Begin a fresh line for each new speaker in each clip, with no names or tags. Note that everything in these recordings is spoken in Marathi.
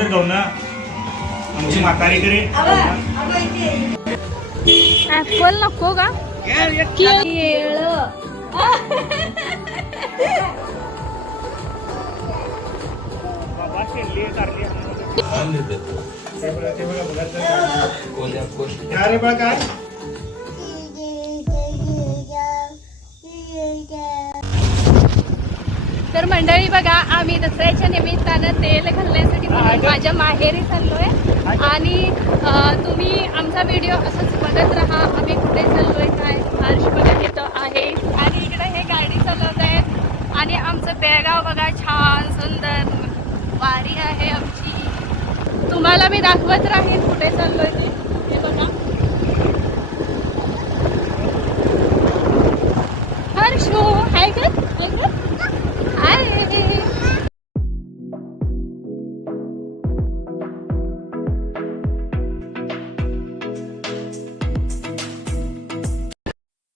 आवडत गाव ना. आमची म्हातारी करे
ऍपल नको का केळ
काय रे बघा काय?
तर मंडळी बघा आम्ही दसऱ्याच्या निमित्तानं तेल घालण्यासाठी म्हणून माझ्या माहेरी चाललोय. आणि तुम्ही आमचा व्हिडिओ असंच बघत राहा. आम्ही कुठे चाललोय काय? हर्ष बघा इथं आहे. आणि इकडे हे गाडी चालवत आहेत आणि आमचं बेळगाव बघा छान सुंदर वारी आहे आमची. तुम्हाला मी दाखवत राहीन कुठे चाललोय ते. हे बघा. हर्षो का हाय तर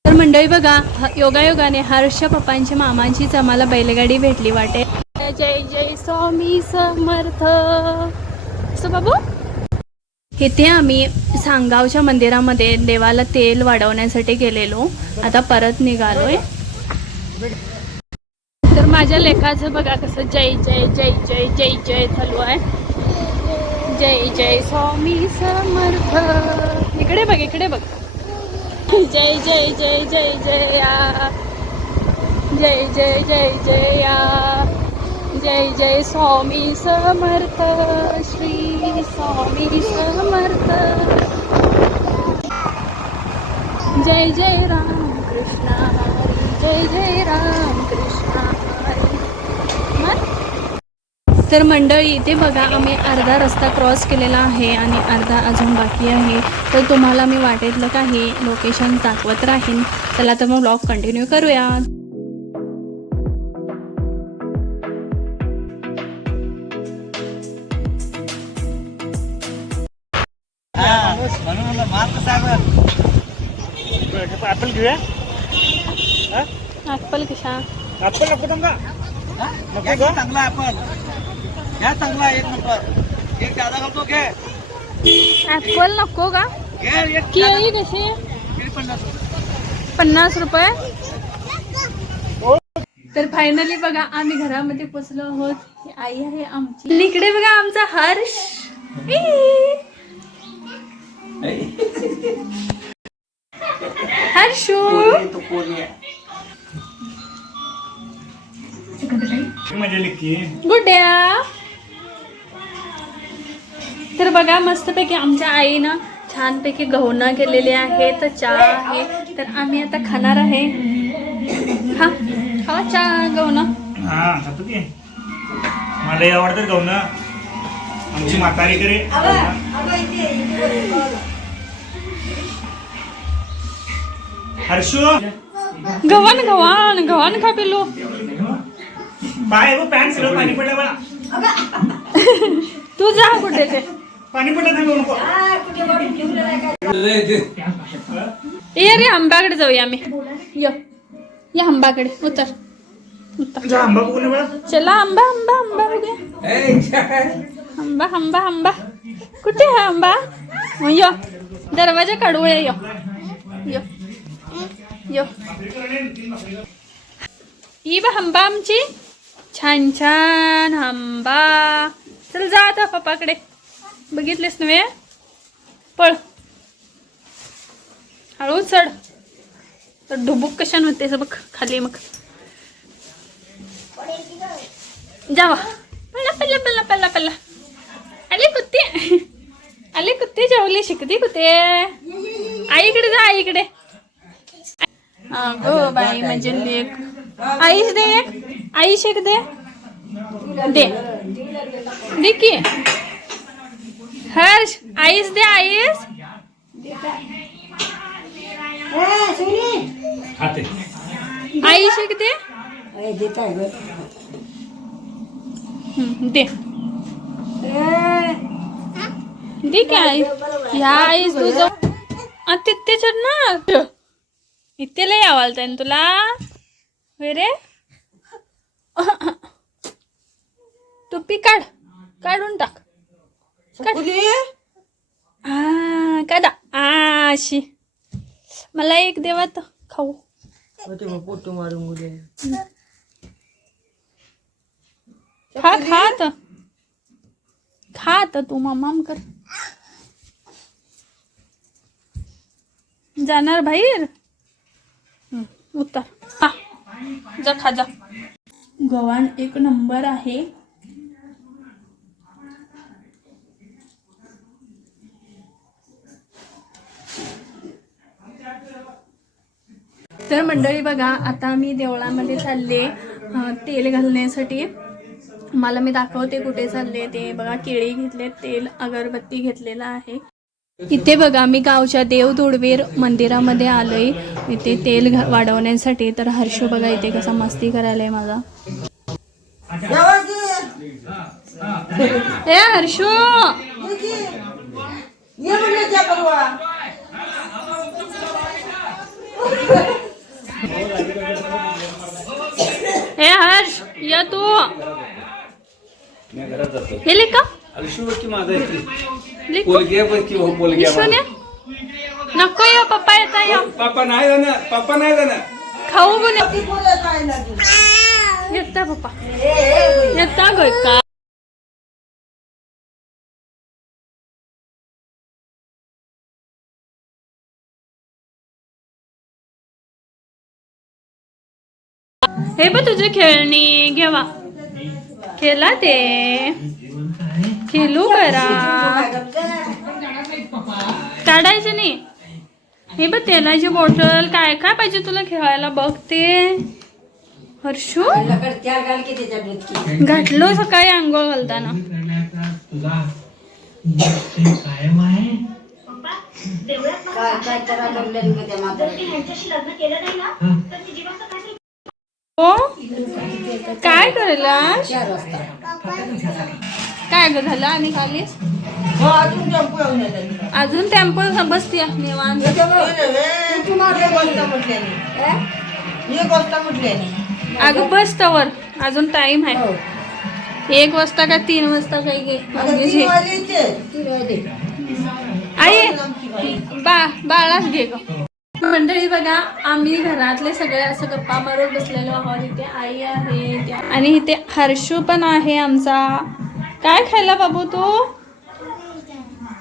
मंडळी बघा योगायोगाने हर्ष पप्पांच्या मामांचीच आम्हाला बैलगाडी भेटली वाटे. जय जय स्वामी समर्थ. बाबू? इथे आम्ही सांगावच्या मंदिरामध्ये देवाला तेल वाढवण्यासाठी गेलेलो. आता परत निघालोय. तर माझ्या लेखाचं बघा कसं जय जय जय जय जय जय चालू आहे. जय जय स्वामी समर्थ. इकडे बघ इकडे बघ. जय जय जय जय जय या. जय जय जय जय जय जय स्वामी समर्थ. श्री स्वामी समर्थ. जय जय राम कृष्ण जय जय राम कृष्ण हरी मन? तर मंडळी इथे बघा आम्ही अर्धा रस्ता क्रॉस केलेला आहे आणि अर्धा अजून बाकी आहे. तर तुम्हाला मी वाटेतलं काही लोकेशन दाखवत राहीन. चला तर मग ब्लॉग कंटिन्यू करूया
ऍपल घेऊया?
ॲपल कशा?
ऍपल नको का
चांगला आपण घ्या चांगला एक नंबर. एक दादा घालतो घे.
ॲपल नको का?
घे एक
केळी कशी?
किती पन्नास रुपये.
पन्नास रुपये. तर फायनली बघा आम्ही घरामध्ये पोचलो आहोत. ही आई आहे आमची. इकडे बघा आमचा हर्ष. हर्षू.
मजा लिखी.
गुड्या. तर बघा मस्तपैकी आमच्या आईनं छानपैकी गहूनं केलेले आहे तर चहा आहे. तर आम्ही आता खाणार आहे. हा खावा चहा गहूनं.
हा खातो की. मला आवडतात गाव ना आमची म्हातारी करे हर्षू.
गव्हाण गव्हाण गव्हाण खा पिलो
वो पॅन्ट सगळं पाणी पडलं
तू जा कुठे ते.
पाणी पडलं नाही नको.
ये रे आंब्याकडे जाऊया आम्ही. य या आंबाकडे उतर. उतर.
तुझा आंबा बघून बघा
चला आंबा आंबा आंबा बघूया. आंबा आंबा आंबा. कुठे आहे आंबा? हो, य दरवाजा काढूया य य. य ही बा आंबा आमची. छान छान आंबा. चल जा आता पप्पाकडे. बघितलेस नव्हे? पळ. हळू चढ. तर ढुबुक कशाने होते बघ खाली मग. जावा. पल्ला पल्ला पल्ला पल्ला पल्ला आले कुत्ते. आले कुत्ते जेवले शिकते कुत्ते. आईकडे जा आईकडे. गो बाई म्हणजे लेख आईश दे एक शेक दे. दे. दे की. हर्ष आईस दे आईस.
खाते.
आईश एक दे. दे. दे की आई. ह्या आईस तुझं आ, तिथे चढ ना इथे लय ना तुला. रे. टोपी काढ. काढून टाक. आ, कादा आशी. मला एक देवा तर खाऊ.
पोटू मारून मुले.
खा खा तर खा तर तू मामाम कर. जाणार बाहेर? उतर. हा जा खा जा. गव्हाण एक नंबर आहे. तर मंडळी बघा आता मी देवळामध्ये चालले. तेल घालण्यासाठी. मला मी दाखवते कुठे चालले ते. बघा केळी घेतले तेल अगरबत्ती घेतलेला आहे. इथे बघा मी गावच्या देव दोडवेर मंदिरामध्ये आलोय. इथे तेल घा- वाढवण्यासाठी. तर हर्षू बघा इथे कसा मस्ती करायलाय माझा. ए हर्षू! की तो
पोलगे
विश्वने नको या पप्पा येता या
पप्पा नाही जाणार पप्पा नाही जाणार
खाऊ गुन्हे येता पप्पा येता गय हे बघ तुझे खेळणी घेवा. खेळा ते. खेळू करा. काढायचं नाही. हे बघ तेलाची बॉटल काय काय पाहिजे तुला खेळायला? बघ ते. हर्षू? घातलो सकाळी आंघोळ घालताना. हो? काय करायला? काय ग झालं आणि खालीस अजून टेम्पो बसते निवांत. अगं बस तवर. अजून टाइम आहे. एक वाजता का तीन वाजता काही घे? म्हणजे आई बा बाळाच घे ग. मंडळी बघा आम्ही घरातले सगळे असं गप्पा मारत बसलेलो आहोत. इथे आई आहे आणि इथे हर्षू पण आहे आमचा. काय खायला बाबू तू?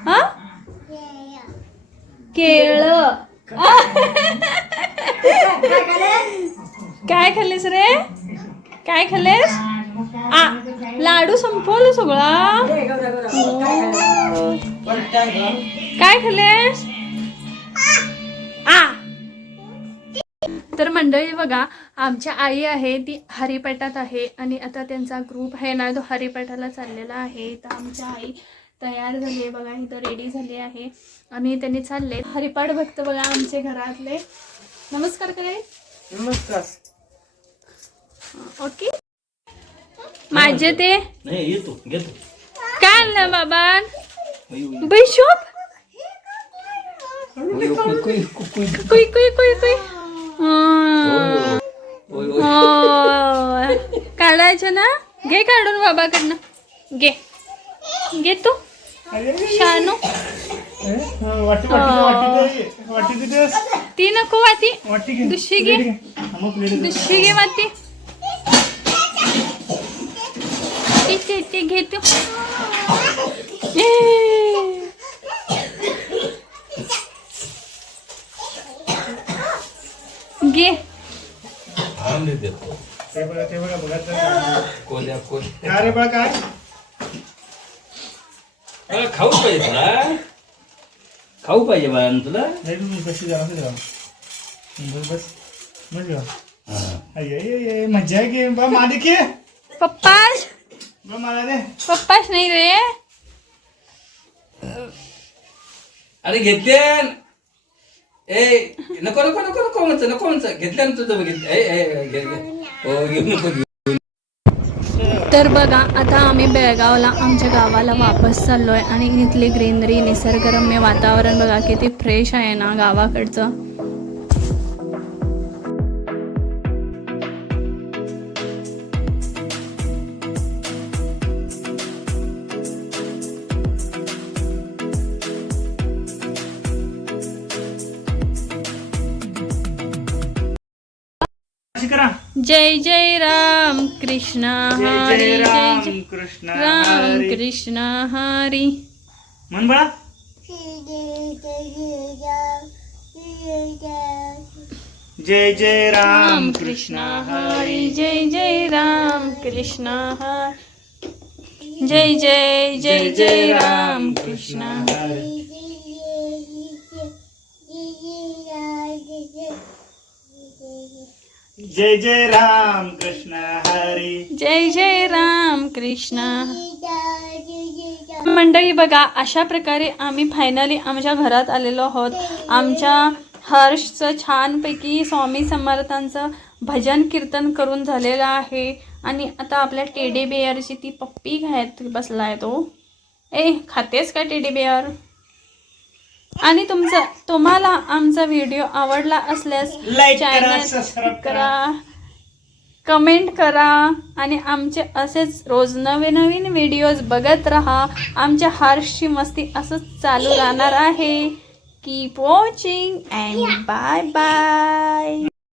हा? केळ. काय खाल्लीस रे? काय खाल्लेस? आ लाडू संपवलं सगळा. काय खाल्लेस? तर मंडळी बघा आमच्या आई आहे ती हरिपेटात आहे आणि आता त्यांचा ग्रुप आहे ना तो हरिपेटाला चाललेला आहे. तर आमच्या आई तयार झाली आहे बघा इथं रेडी झाली आहे. आणि त्यांनी चालले. हरिपाठ भक्त बघा आमचे घरातले. नमस्कार करे.
नमस्कार.
ओके. माझे ते काय आणलं बाबा. बैशोप कुई कुई कुई कुई. काढायचं ना? घे काढून बाबाकडनं. घे. घे तू. शानू. ती नको वाती दुसरी घे दुसरी घे वाती ती- ती ती घे तू ए. घे
कोल्या
काय
खाऊच पाहिजे तुला. खाऊ पाहिजे बाळा तुला.
कशी जा बस. अय, अय, मजा आहे की? बा मालिक की
पप्पाच
बा मला दे.
पप्पाच नाही रे.
अरे घेतले ए नको नको नको नको म्हणचं नको म्हणचं घेतल्या ना तुझं बघितलं ए ए घे हो घेऊ नको घेऊ
तर बघा आता आम्ही बेळगावला आमच्या गावाला वापस चाललो आहे आणि इथली ग्रीनरी निसर्गरम्य वातावरण बघा किती फ्रेश आहे ना गावाकडचं. जय जय राम कृष्ण हरी
जय
जय
राम
जय
कृष्ण
राम
हरी.
कृष्ण हरी।
म्हण बाळा? जय जय राम कृष्ण हरी।
हरी जय जय राम कृष्ण हरी। जय जय जय जय राम कृष्ण
हरी। जय जय राम कृष्ण हरी।
जय जय राम कृष्ण. मंडळी बघा अशा प्रकारे आम्ही फायनली आमच्या घरात आलेलो आहोत. आमच्या हर्षचं छानपैकी स्वामी समर्थांचं भजन कीर्तन करून झालेलं आहे. आणि आता आपल्या टेडी बेअरची ती पप्पी घ्यायत बसलाय तो. ए खातेस का टेडी बेअर आणि तुमचं तुम्हाला आमचा व्हिडिओ आवडला असल्यास चॅनल करा. कमेंट करा. आणि आमचे असेच रोज नवे नवीन व्हिडिओज बघत राहा. आमच्या हार्शची मस्ती असंच चालू राहणार आहे. Keep watching and bye bye